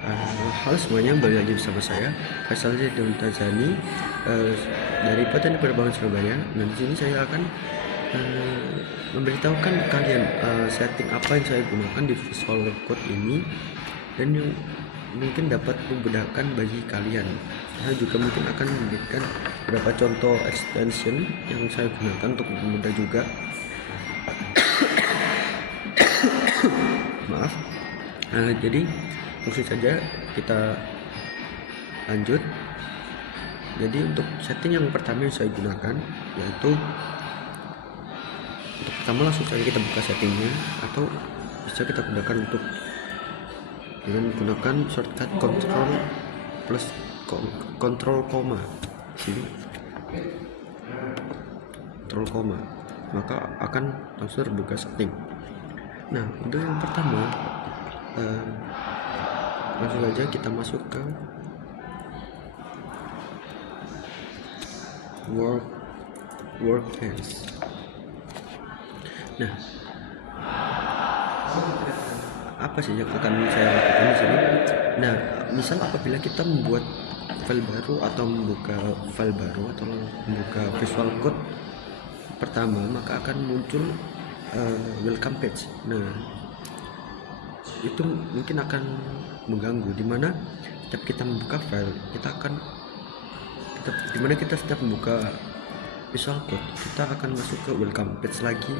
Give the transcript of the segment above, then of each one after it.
Halo semuanya, balik lagi bersama saya Faisal Zaidun Tazani dari Petani Penerbangan Surabaya. Nah, di sini saya akan memberitahukan kalian setting apa yang saya gunakan di Visual Code ini dan yang mungkin dapat memudahkan bagi kalian. Saya juga mungkin akan memberikan beberapa contoh extension yang saya gunakan untuk mudah juga. Maaf. Jadi langsung saja kita lanjut. Jadi untuk setting yang pertama yang saya gunakan yaitu untuk pertama langsung saja kita buka settingnya, atau bisa kita gunakan untuk dengan menggunakan shortcut control plus control koma sini, control koma, maka akan langsung terbuka setting. Nah, untuk yang pertama langsung aja kita masuk ke workbench. Nah, apa sih yang akan saya lakukan di sini? Nah, misal apabila kita membuat file baru atau membuka file baru atau membuka Visual Code pertama, maka akan muncul welcome page. Nah, itu mungkin akan mengganggu, dimana setiap kita membuka file dimana kita setiap membuka Visual Code kita akan masuk ke welcome page lagi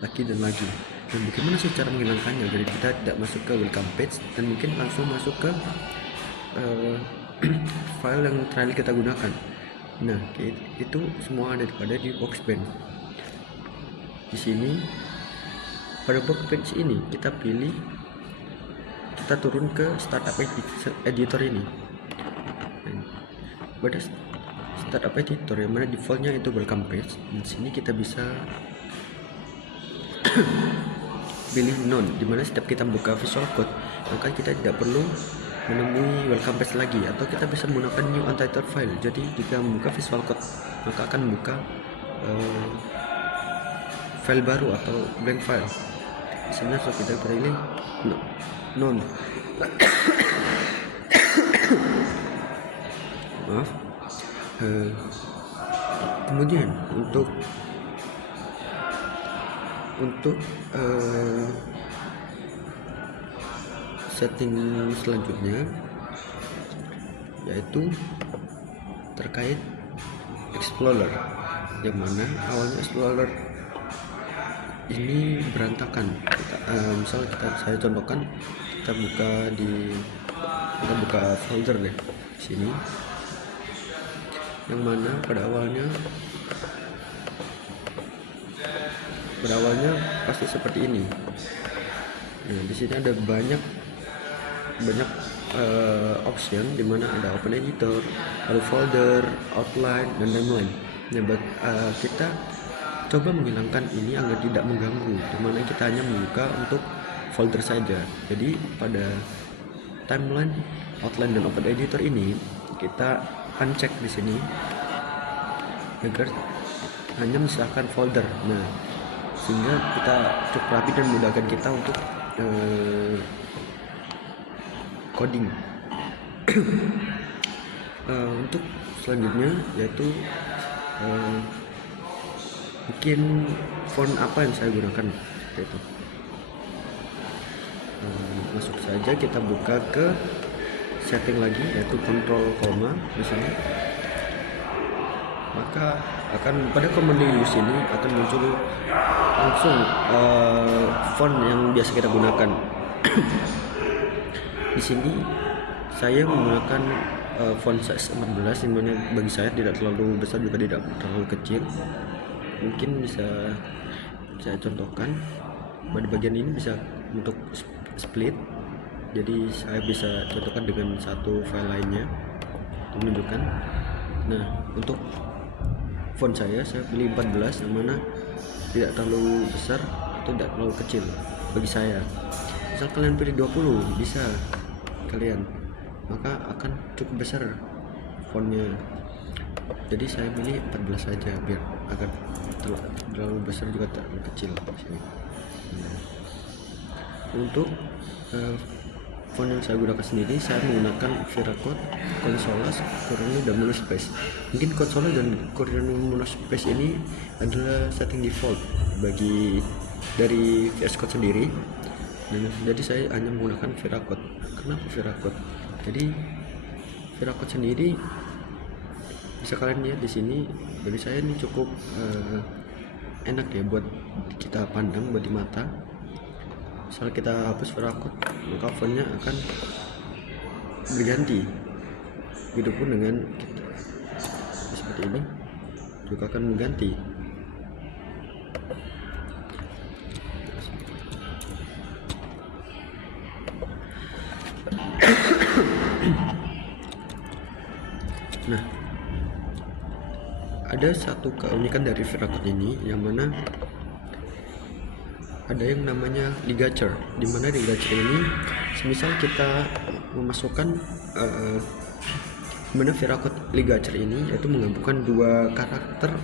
dan lagi. Dan bagaimana sih cara menghilangkannya? Jadi kita tidak masuk ke welcome page dan mungkin langsung masuk ke file yang terakhir kita gunakan. Nah, itu semua ada di workbench. Di sini pada workbench ini kita turun ke startup editor ini. Pada startup editor yang mana defaultnya itu welcome page, di sini kita bisa pilih none, dimana setiap kita buka Visual Code maka kita tidak perlu menemui welcome page lagi, atau kita bisa menggunakan new untitled file. Jadi jika membuka Visual Code maka akan membuka file baru atau blank file. Di sini harus kita pilih none. Maaf. Kemudian untuk setting selanjutnya yaitu terkait Explorer, yang mana awalnya Explorer ini berantakan. Misal saya contohkan, kita buka folder deh sini, yang mana pada awalnya pasti seperti ini. Nah, di sini ada banyak option, dimana ada open editor, ada folder, outline, dan lain-lain. Nah, kita coba menghilangkan ini agar tidak mengganggu, dimana kita hanya membuka untuk folder saja. Jadi pada timeline, outline, dan open editor ini kita uncheck di sini agar hanya misalkan folder. Nah, sehingga kita cukup rapi dan memudahkan kita untuk coding. Untuk selanjutnya yaitu mungkin font apa yang saya gunakan seperti itu. Masuk saja, kita buka ke setting lagi yaitu control koma di sini, maka akan pada command use ini akan muncul langsung font yang biasa kita gunakan. Di sini saya menggunakan font size 14, yang mana bagi saya tidak terlalu besar juga tidak terlalu kecil. Mungkin bisa saya contohkan pada bagian ini bisa untuk split, jadi saya bisa contohkan dengan satu file lainnya untuk menunjukkan. Nah, untuk font saya pilih 14, yang mana tidak terlalu besar atau tidak terlalu kecil bagi saya. Misal kalian pilih 20 bisa kalian, maka akan cukup besar fontnya. Jadi saya pilih 14 saja biar agar terlalu besar juga terlalu kecil di sini. Nah, untuk font yang saya gunakan sendiri, saya menggunakan Veracode, Consolas, Coriolis, dan Monospace. Mungkin Consolas dan Coriolis Monospace ini adalah setting default dari VS Code sendiri. Dan jadi saya hanya menggunakan Veracode. Kenapa Veracode? Jadi Veracode sendiri bisa kalian lihat di sini, bagi saya ini cukup enak ya buat kita pandang, buat di mata. Misal kita hapus Veracode, maka fontnya akan berganti. Begitupun dengan kita seperti ini juga akan mengganti. Nah, ada satu keunikan dari Veracode ini, yang mana ada yang namanya ligature, di mana ligature ini semisal kita memasukkan mana Veracode ligature ini yaitu menggabungkan dua karakter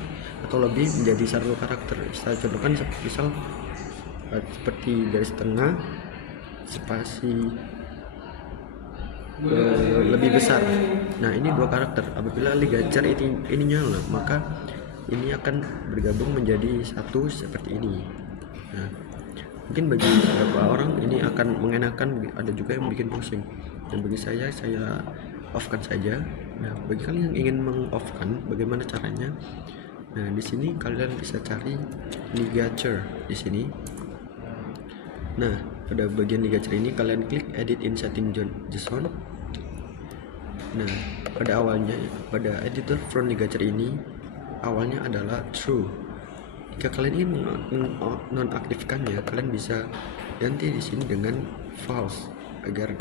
atau lebih menjadi satu karakter. Saya contohkan misal seperti garis tengah, spasi lebih besar. Nah, ini dua karakter. Apabila ligature ini nyala, maka ini akan bergabung menjadi satu seperti ini. Nah, mungkin bagi beberapa orang ini akan mengenakan, ada juga yang bikin pusing. Dan bagi saya off-kan saja. Nah, bagi kalian yang ingin meng-off-kan, bagaimana caranya? Nah, di sini kalian bisa cari ligature di sini. Nah, pada bagian ligature ini kalian klik edit in setting zone. Nah, pada awalnya pada editor front ligature ini awalnya adalah true. Jika kalian ingin nonaktifkannya, kalian bisa ganti di sini dengan false agar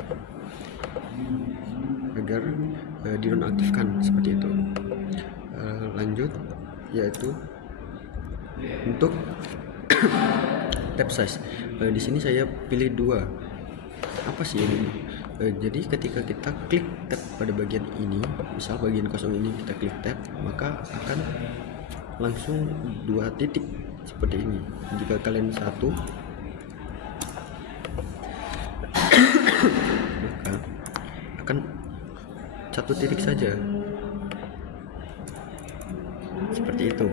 dinonaktifkan seperti itu. Lanjut, yaitu untuk tab size. Di sini saya pilih 2. Apa sih ini? Jadi ketika kita klik tab pada bagian ini, misal bagian kosong ini kita klik tab, maka akan langsung 2 titik seperti ini. Jika kalian 1, maka akan 1 titik saja seperti itu.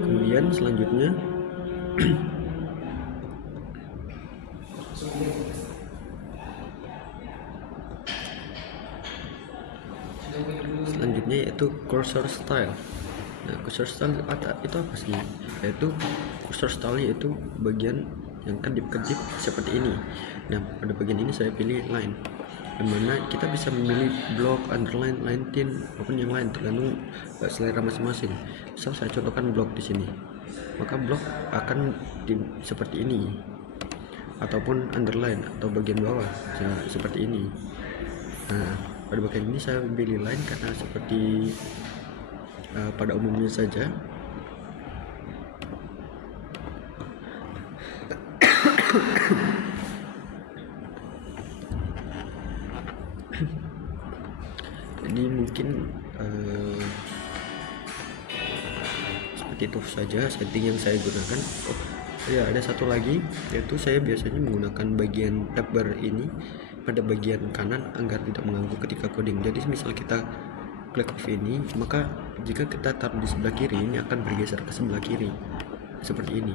Kemudian selanjutnya yaitu cursor style. Nah, cursor style itu apa sih? Yaitu cursor style yaitu bagian yang kedip-kedip seperti ini. Nah, pada bagian ini saya pilih line, dimana kita bisa memilih block, underline, line thin maupun yang lain tergantung selera masing-masing. Misal saya contohkan block di sini, maka block akan seperti ini, ataupun underline atau bagian bawah seperti ini. Nah, pada bagian ini saya pilih line karena seperti pada umumnya saja. Jadi mungkin seperti itu saja setting yang saya gunakan. Oh ya, ada satu lagi, yaitu saya biasanya menggunakan bagian tab bar ini pada bagian kanan agar tidak mengganggu ketika coding. Jadi misal kita klik off ini, maka jika kita taruh di sebelah kiri, ini akan bergeser ke sebelah kiri seperti ini.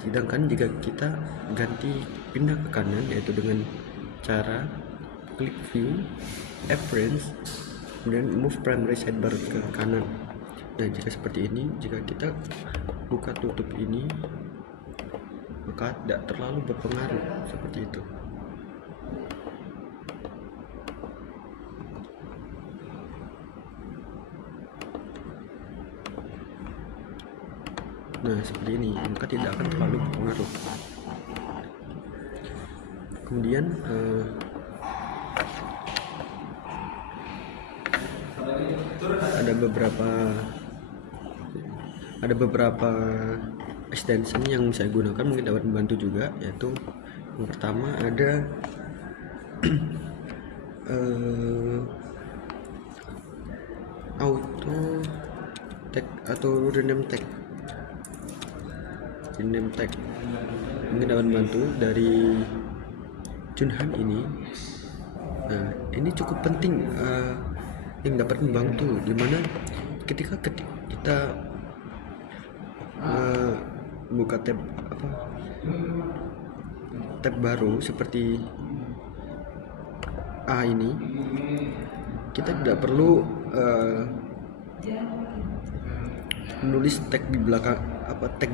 Sedangkan jika kita pindah ke kanan, yaitu dengan cara klik view, appearance, kemudian move primary sidebar ke kanan. Nah, jika seperti ini, jika kita buka tutup ini, maka tidak terlalu berpengaruh seperti itu. Nah, seperti ini, maka tidak akan terlalu berpengaruh. Kemudian ada beberapa extension yang saya gunakan mungkin dapat membantu juga, yaitu yang pertama ada auto tag atau rename tag. mungkin dapat membantu dari Junhan ini. Nah, ini cukup penting yang dapat membantu, dimana ketika kita buka tab baru seperti A ini, kita tidak perlu menulis tag di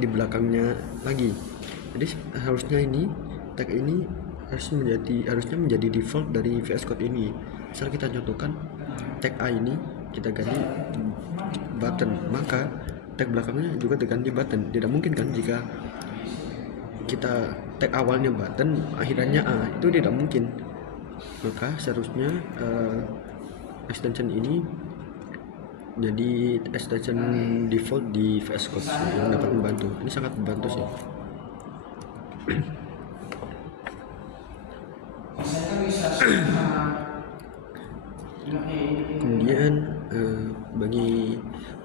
belakangnya lagi. Jadi harusnya tag ini harusnya menjadi default dari VS Code ini. Misal kita contohkan tag A ini kita ganti button, maka tag belakangnya juga diganti button. Tidak mungkin kan jika kita tag awalnya button akhirnya A, itu tidak mungkin. Maka seharusnya extension ini jadi extension default di VS Code yang dapat membantu. Ini sangat membantu sih. Kemudian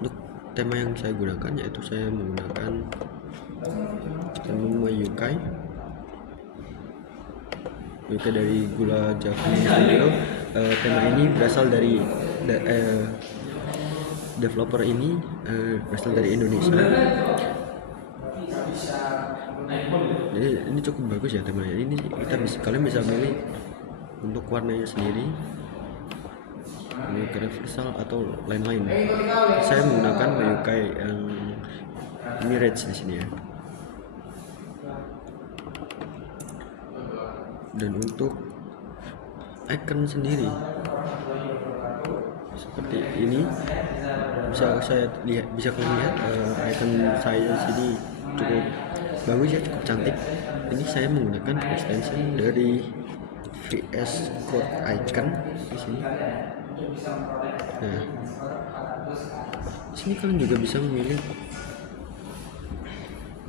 untuk tema yang saya gunakan, yaitu saya menggunakan tema Yukai dari Gula Japanese Studio. Tema ini berasal dari developer ini berasal dari Indonesia. Jadi ini cukup bagus ya temanya. Ini kalian bisa milih untuk warnanya sendiri, universal atau lain-lain. Saya menggunakan Yukai yang Mirage di sini ya. Dan untuk icon sendiri seperti ini, bisa kalian lihat icon saya di sini cukup bagus ya, cukup cantik. Ini saya menggunakan extension dari VS Code icon di sini. Nah, sini kalian juga bisa memilih.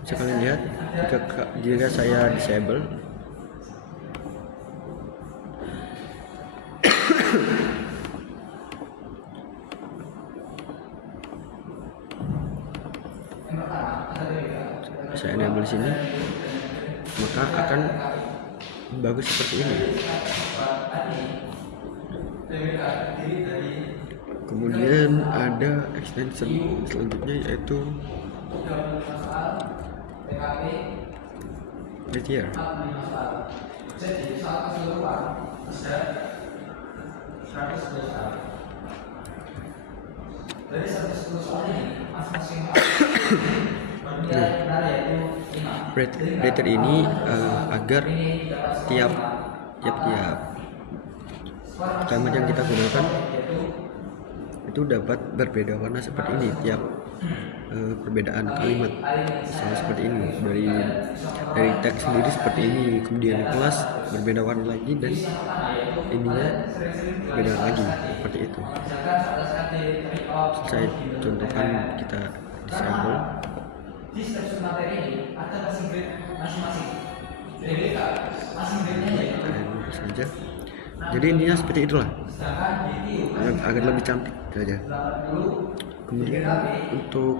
Bisa kalian lihat jika saya disable, saya enable di sini, maka akan bagus seperti ini. Kemudian ada extension selanjutnya, yaitu Prettier. Prettier ini agar tiap kalimat yang kita gunakan itu dapat berbeda warna seperti ini. Tiap perbedaan kalimat, misalnya seperti ini, dari teks sendiri seperti ini, kemudian kelas berbeda warna lagi, dan ininya beda lagi seperti itu. Saya contohkan, kita disable. Saja. Jadi intinya seperti itulah, agar lebih cantik saja. Kemudian untuk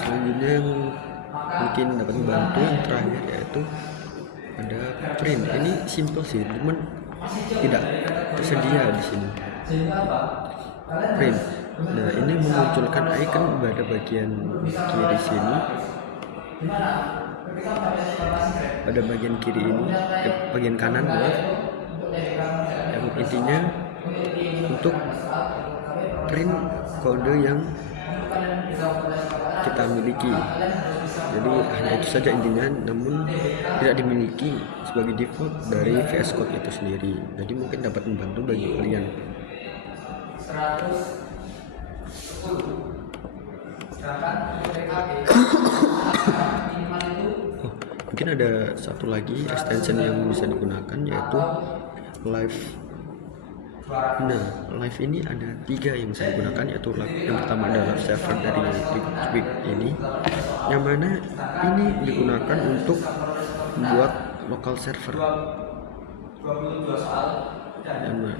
selanjutnya yang mungkin dapat membantu, yang terakhir, yaitu ada print. Ini simple sih, cuman tidak tersedia di sini. Print. Nah, ini memunculkan icon pada bagian kiri sini. Pada bagian kiri ini, bagian kanan, yang intinya untuk print kode yang kita miliki. Jadi hanya itu saja intinya, namun tidak dimiliki sebagai default dari VS Code itu sendiri. Jadi mungkin dapat membantu bagi kalian. Mungkin ada satu lagi extension yang bisa digunakan, yaitu Live. Nah, Live ini ada 3 yang saya gunakan, yaitu yang pertama adalah server dari Twig ini, yang mana ini digunakan untuk membuat local server. Dan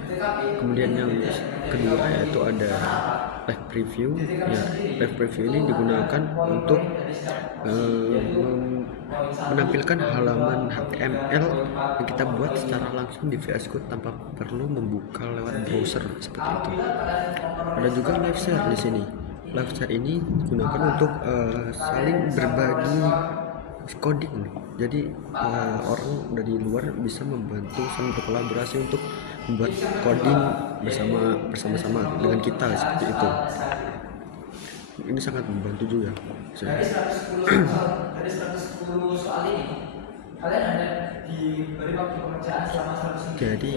kemudian yang kedua yaitu ada live preview. Ya, live preview ini digunakan untuk menampilkan halaman HTML yang kita buat secara langsung di VS Code tanpa perlu membuka lewat browser seperti itu. Ada juga live share di sini. Live share ini digunakan untuk saling berbagi coding. Jadi orang dari luar bisa membantu saling berkolaborasi untuk membuat coding bersama-sama dengan kita seperti itu. Ini sangat membantu juga saya. Dari 110 soal ini kalian ada diberi waktu pekerjaan selama 100 Jadi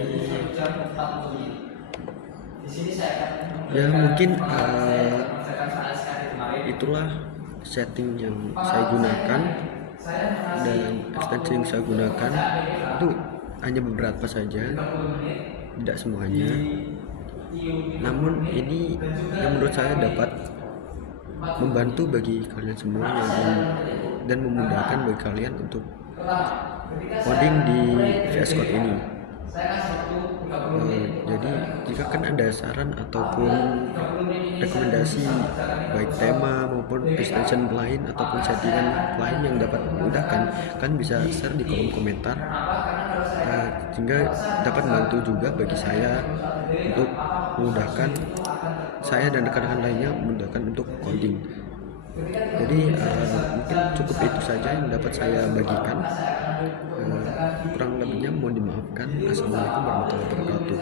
jam 40 menit. Di sini saya akan ya mungkin mengerjakan soal sekali kemarin. itulah setting yang saya gunakan dan ekstensi yang saya gunakan itu hanya beberapa saja, tidak semuanya. Namun ini yang menurut saya dapat membantu bagi kalian semuanya dan memudahkan bagi kalian untuk coding di VS Code ini. Jadi jika kan ada saran ataupun rekomendasi baik tema maupun extension lain ataupun settingan lain yang dapat memudahkan, kan bisa share di kolom komentar, sehingga dapat membantu juga bagi saya untuk memudahkan saya dan rekan-rekan lainnya memudahkan untuk coding. Jadi mungkin cukup itu saja yang dapat saya bagikan. Kurang lebihnya mohon dimaafkan. Assalamualaikum warahmatullahi wabarakatuh.